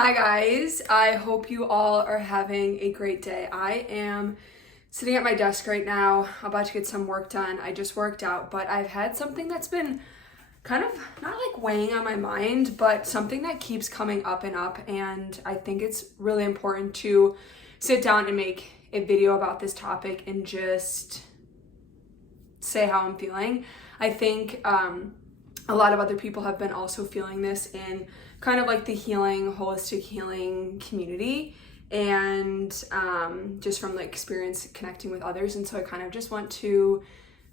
Hi guys, I hope you all are having a great day. I am sitting at my desk right now, about to get some work done. I just worked out, but I've had something that's been kind of not like weighing on my mind, but something that keeps coming up and up, and I think it's really important to sit down and make a video about this topic and just say how I'm feeling. I think a lot of other people have been also feeling this in kind of like the healing, holistic healing community, and just from the experience connecting with others. And so I kind of just want to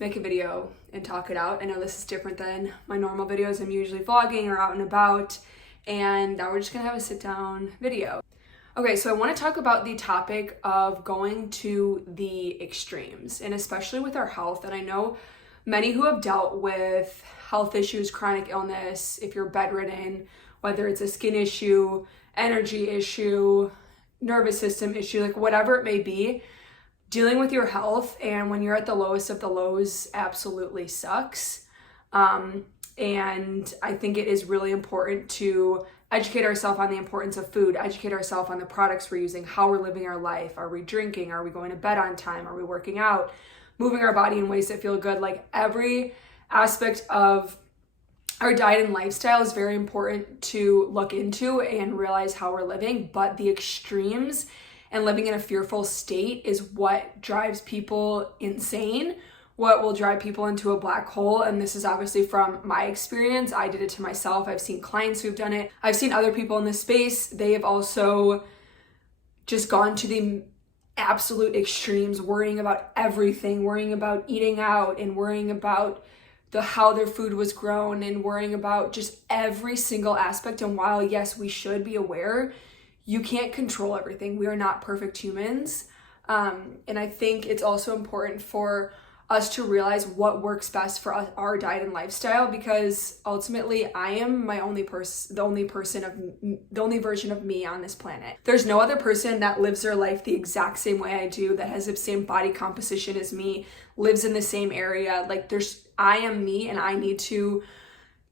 make a video and talk it out. I know this is different than my normal videos. I'm usually vlogging or out and about, and now we're just gonna have a sit down video. Okay, so I want to talk about the topic of going to the extremes, and especially with our health. And I know many who have dealt with health issues, chronic illness, if you're bedridden, whether it's a skin issue, energy issue, nervous system issue, like whatever it may be, dealing with your health and when you're at the lowest of the lows absolutely sucks. And I think it is really important to educate ourselves on the importance of food, educate ourselves on the products we're using, how we're living our life. Are we drinking? Are we going to bed on time? Are we working out? Moving our body in ways that feel good? Like every aspect of our diet and lifestyle is very important to look into and realize how we're living, but the extremes and living in a fearful state is what drives people insane, what will drive people into a black hole. And this is obviously from my experience. I did it to myself. I've seen clients who've done it. I've seen other people in this space. They have also just gone to the absolute extremes, worrying about everything, worrying about eating out and worrying about how their food was grown and worrying about just every single aspect. And while yes, we should be aware, you can't control everything. We are not perfect humans. And I think it's also important for us to realize what works best for us, our diet and lifestyle, because ultimately I am the only version of me on this planet. There's no other person that lives their life the exact same way I do, that has the same body composition as me, lives in the same area. Like I am me, and I need to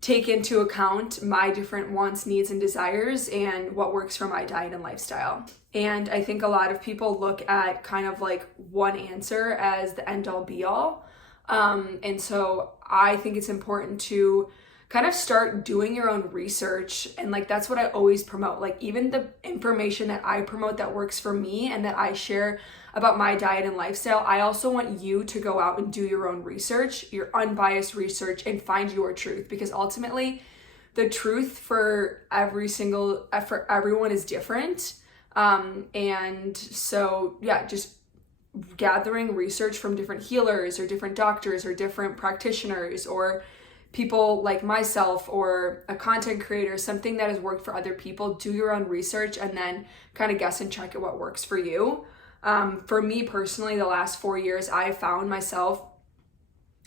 take into account my different wants, needs, and desires and what works for my diet and lifestyle. And I think a lot of people look at kind of like one answer as the end all be all. And so I think it's important to kind of start doing your own research. And like, that's what I always promote. Like even the information that I promote that works for me and that I share about my diet and lifestyle, I also want you to go out and do your own research, your unbiased research, and find your truth, because ultimately the truth for everyone is different. And so yeah, just gathering research from different healers or different doctors or different practitioners or people like myself or a content creator, something that has worked for other people. Do your own research and then kind of guess and check at what works for you. For me personally, the last 4 years, I found myself,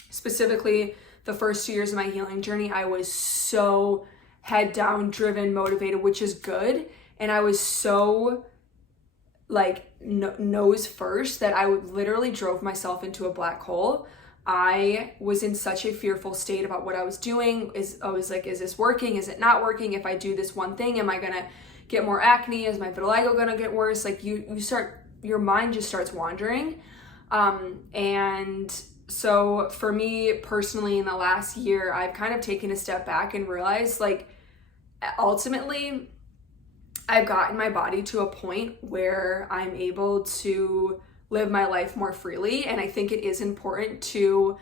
specifically the first 2 years of my healing journey, I was so head down, driven, motivated, which is good. And I was so like nose first that I literally drove myself into a black hole. I was in such a fearful state about what I was doing. I was like, is this working? Is it not working? If I do this one thing, am I gonna get more acne? Is my vitiligo gonna get worse? Like your mind just starts wandering. And so for me personally, in the last year, I've kind of taken a step back and realized like ultimately I've gotten my body to a point where I'm able to live my life more freely. And I think it is important to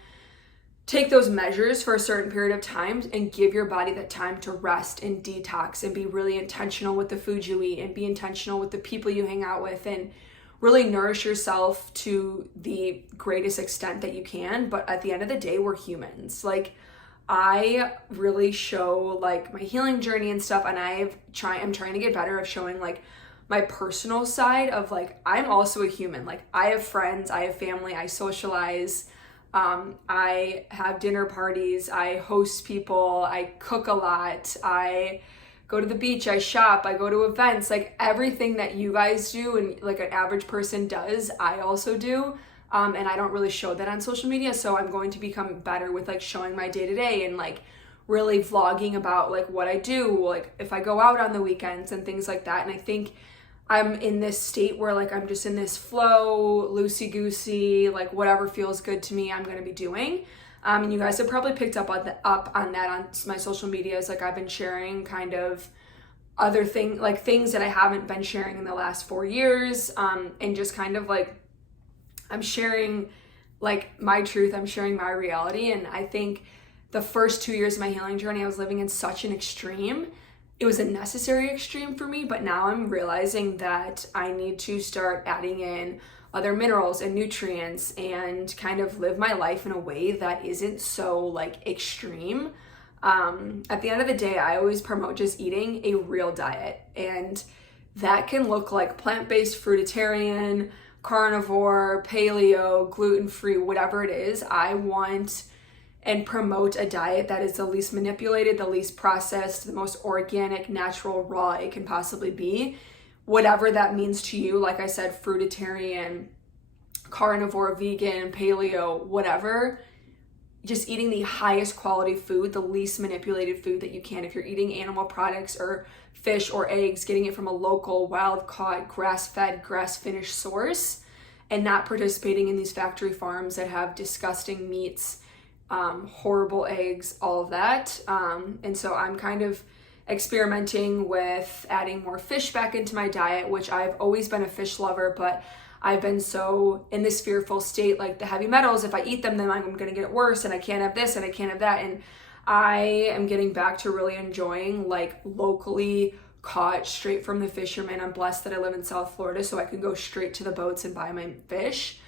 take those measures for a certain period of time and give your body that time to rest and detox and be really intentional with the food you eat and be intentional with the people you hang out with and really nourish yourself to the greatest extent that you can. But at the end of the day, we're humans. Like I really show like my healing journey and stuff, and I'm trying to get better of showing like my personal side of like, I'm also a human. Like I have friends, I have family, I socialize, I have dinner parties, I host people, I cook a lot, I go to the beach, I shop, I go to events, like everything that you guys do and like an average person does, I also do. And I don't really show that on social media. So I'm going to become better with like showing my day-to-day and like really vlogging about like what I do, like if I go out on the weekends and things like that. And I think I'm in this state where like I'm just in this flow, loosey-goosey, like whatever feels good to me, I'm gonna be doing. And you guys have probably picked up on that on my social medias. Like I've been sharing kind of other things that I haven't been sharing in the last 4 years, and just kind of like I'm sharing like my truth, I'm sharing my reality. And I think the first 2 years of my healing journey, I was living in such an extreme. It was a necessary extreme for me, but now I'm realizing that I need to start adding in other minerals and nutrients and kind of live my life in a way that isn't so like extreme. At the end of the day, I always promote just eating a real diet, and that can look like plant-based, fruitarian, carnivore, paleo, gluten-free, whatever it is. I want and promote a diet that is the least manipulated, the least processed, the most organic, natural, raw it can possibly be. Whatever that means to you, like I said, fruitarian, carnivore, vegan, paleo, whatever. Just eating the highest quality food, the least manipulated food that you can. If you're eating animal products or fish or eggs, getting it from a local, wild-caught, grass-fed, grass-finished source, and not participating in these factory farms that have disgusting meats, horrible eggs, all of that. And so I'm kind of experimenting with adding more fish back into my diet, which I've always been a fish lover, but I've been so in this fearful state, like the heavy metals, if I eat them, then I'm going to get it worse, and I can't have this and I can't have that. And I am getting back to really enjoying like locally caught, straight from the fishermen. I'm blessed that I live in South Florida, so I can go straight to the boats and buy my fish.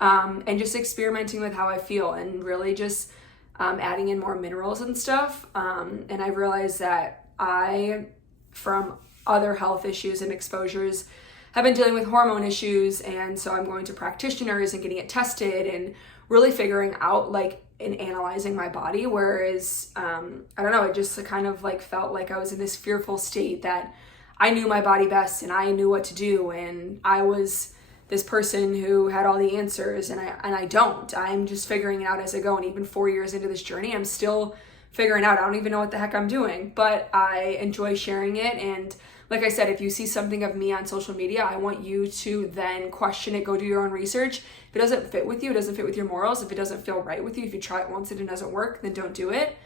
And just experimenting with how I feel, and really just adding in more minerals and stuff. And I realized that I, from other health issues and exposures, have been dealing with hormone issues, and so I'm going to practitioners and getting it tested and really figuring out like and analyzing my body. Whereas I don't know, it just kind of like felt like I was in this fearful state that I knew my body best and I knew what to do, and I was this person who had all the answers, and I don't. I'm just figuring it out as I go. And even 4 years into this journey, I'm still figuring out. I don't even know what the heck I'm doing, but I enjoy sharing it. And like I said, if you see something of me on social media, I want you to then question it, go do your own research. If it doesn't fit with you, it doesn't fit with your morals, if it doesn't feel right with you, if you try it once and it doesn't work, then don't do it.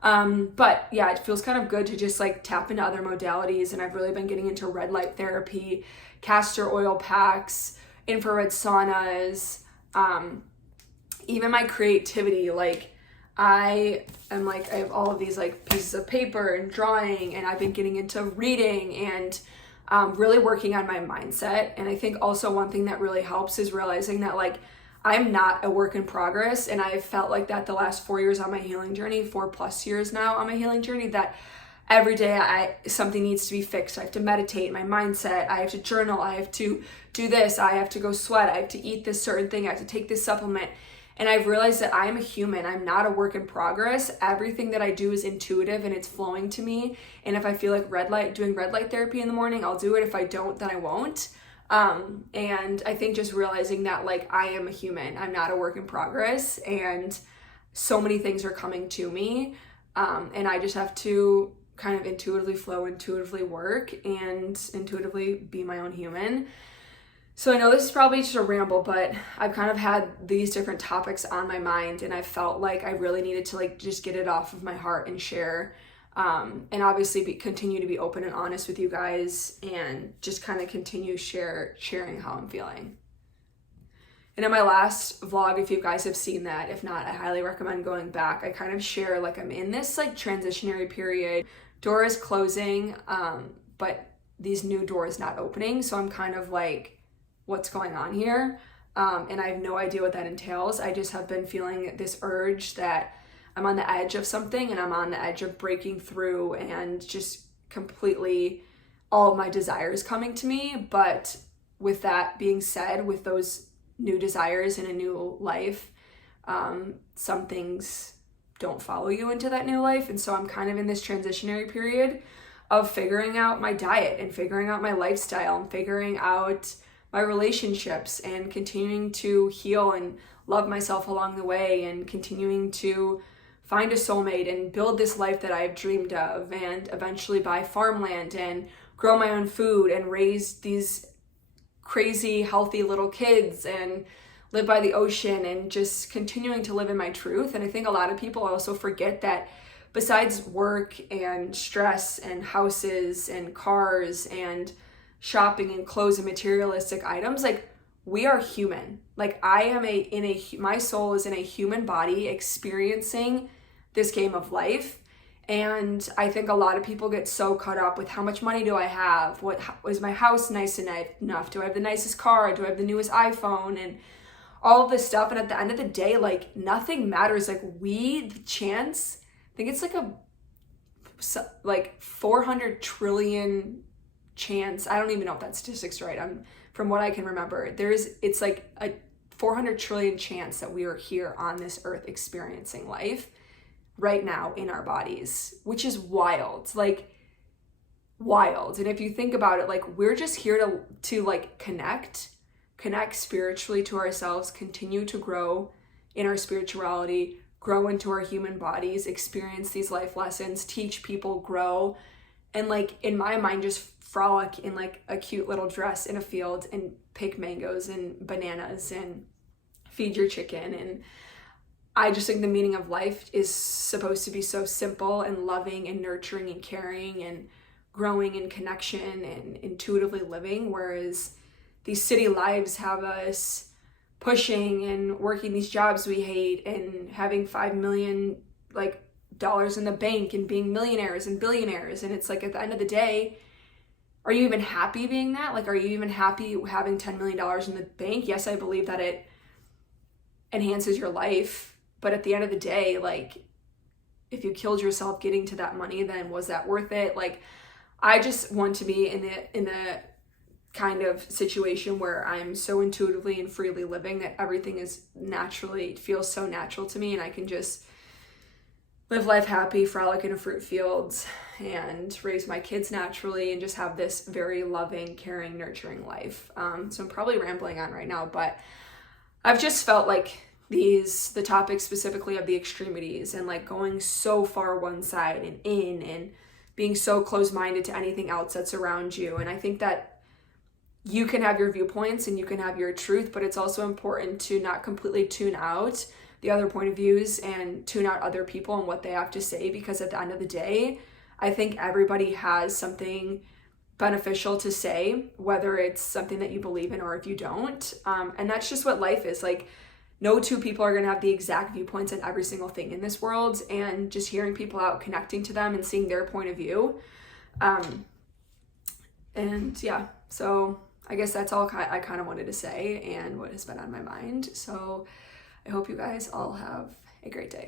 But yeah, it feels kind of good to just like tap into other modalities. And I've really been getting into red light therapy, castor oil packs, infrared saunas, even my creativity. Like I have all of these like pieces of paper and drawing, and I've been getting into reading and really working on my mindset. And I think also one thing that really helps is realizing that like I'm not a work in progress, and I've felt like that the last 4 years on my healing journey, 4+ years now on my healing journey, that every day something needs to be fixed. I have to meditate my mindset, I have to journal, I have to do this, I have to go sweat, I have to eat this certain thing, I have to take this supplement. And I've realized that I'm a human. I'm not a work in progress. Everything that I do is intuitive and it's flowing to me. And if I feel like doing red light therapy in the morning, I'll do it. If I don't, then I won't. And I think just realizing that like I am a human. I'm not a work in progress, and so many things are coming to me. And I just have to kind of intuitively flow, intuitively work, and intuitively be my own human. So I know this is probably just a ramble, but I've kind of had these different topics on my mind, and I felt like I really needed to like just get it off of my heart and share, and obviously continue to be open and honest with you guys, and just kind of continue sharing how I'm feeling. And in my last vlog, if you guys have seen that, if not, I highly recommend going back. I kind of share like I'm in this like transitionary period. Door is closing, but these new doors not opening. So I'm kind of like, what's going on here? And I have no idea what that entails. I just have been feeling this urge that I'm on the edge of something, and I'm on the edge of breaking through, and just completely all of my desires coming to me. But with that being said, with those new desires in a new life, some things don't follow you into that new life. And so I'm kind of in this transitionary period of figuring out my diet and figuring out my lifestyle and figuring out my relationships, and continuing to heal and love myself along the way, and continuing to find a soulmate and build this life that I've dreamed of, and eventually buy farmland and grow my own food and raise these crazy, healthy little kids and live by the ocean and just continuing to live in my truth. And I think a lot of people also forget that besides work and stress and houses and cars and shopping and clothes and materialistic items, like, we are human. Like, I am my soul is in a human body experiencing this game of life. And I think a lot of people get so caught up with how much money do I have? Is my house nice enough? Do I have the nicest car? Do I have the newest iPhone? And all of this stuff. And at the end of the day, like, nothing matters. Like, the chance, I think it's like 400 trillion chance. I don't even know if that statistic's right. From what I can remember, it's like a 400 trillion chance that we are here on this earth experiencing life right now in our bodies, which is wild. Like, wild. And if you think about it, like, we're just here to like connect spiritually to ourselves, continue to grow in our spirituality, grow into our human bodies, experience these life lessons, teach people, grow, and like, in my mind, just frolic in like a cute little dress in a field and pick mangoes and bananas and feed your chicken. And I just think the meaning of life is supposed to be so simple and loving and nurturing and caring and growing in connection and intuitively living, whereas these city lives have us pushing and working these jobs we hate and having $5 million dollars in the bank and being millionaires and billionaires. And it's like, at the end of the day, are you even happy being that? Like, are you even happy having $10 million in the bank? Yes, I believe that it enhances your life. But at the end of the day, like, if you killed yourself getting to that money, then was that worth it? Like, I just want to be in the kind of situation where I'm so intuitively and freely living that everything feels so natural to me, and I can just live life happy, frolic in a fruit field, and raise my kids naturally, and just have this very loving, caring, nurturing life. So I'm probably rambling on right now, but I've just felt like the topics specifically of the extremities and like going so far one side and being so close-minded to anything else that's around you. And I think that you can have your viewpoints and you can have your truth, but it's also important to not completely tune out the other point of views and tune out other people and what they have to say, because at the end of the day, I think everybody has something beneficial to say, whether it's something that you believe in or if you don't. And that's just what life is. Like, no two people are going to have the exact viewpoints on every single thing in this world, and just hearing people out, connecting to them and seeing their point of view. And yeah, so I guess that's all I kind of wanted to say and what has been on my mind. So I hope you guys all have a great day.